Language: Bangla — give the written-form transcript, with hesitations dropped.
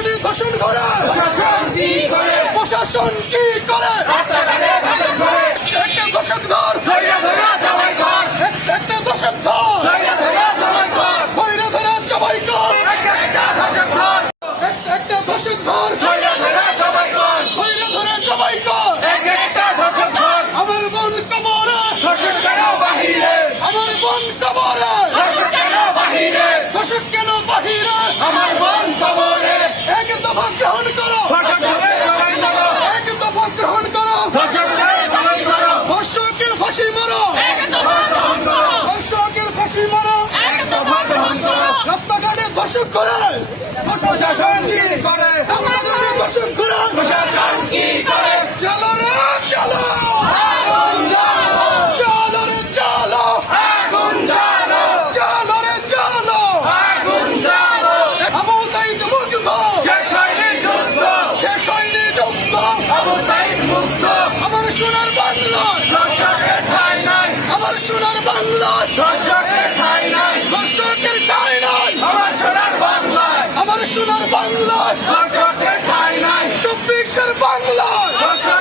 রাস্তাঘাটে ধর্ষণ করে প্রশাসন কি করে প্রশাসন কি করে রাস্তাঘাটে ধর্ষণ করে একটা দশক ধর ধৈর্য ধরে জবাই কর একটা দশক ধর ধৈর্য ধরে জবাই কর ভৈরা ধরে জবাই কর একটা ধর্ষণ কর একটা দশক ধর ধৈর্য ধরে জবাই কর ভৈরা ধরে জবাই কর একটা ধর্ষণ কর আমার বোন কবরে ধর্ষণ কেন বাহিরে আমার বোন কবরে ধর্ষণ কেন বাহিরে দশক কেন বাহিরে আমার বোন কবরে এক দফা গ্রহণ করো ধর্ষণ করে জবাই করো এক দফা গ্রহণ করো ধর্ষণ করে জবাই করো ধর্ষকের ফাঁসি মারো দফা গ্রহণ করো ধর্ষকের ফাঁসি মারো দফা গ্রহণ করো রাস্তাঘাটে ধর্ষক করে প্রশাসন কি করে রাস্তাঘাটে ধর্ষক করে প্রশাসন কি করে চলো রে চলো আগুন জ্বালো চলো রে চলো আগুন জ্বালো চলো রে চলো আগুন জ্বালো আবু সাইদ মুগ্ধ শেষ হয়নি যুদ্ধ শেষ হয়নি যুদ্ধ আবু সাইদ মুক্ত আমার সোনার বাংলায় ধর্ষকের ঠাঁই নাই আমার সোনার বাংলায় ধর্ষকের ঠাঁই নাই ধর্ষকের ঠাঁই নাই আমার সোনার বাংলায় আমার সোনার বাংলায় ধর্ষকের ঠাঁই নাই 24-এর বাংলায় ধর্ষক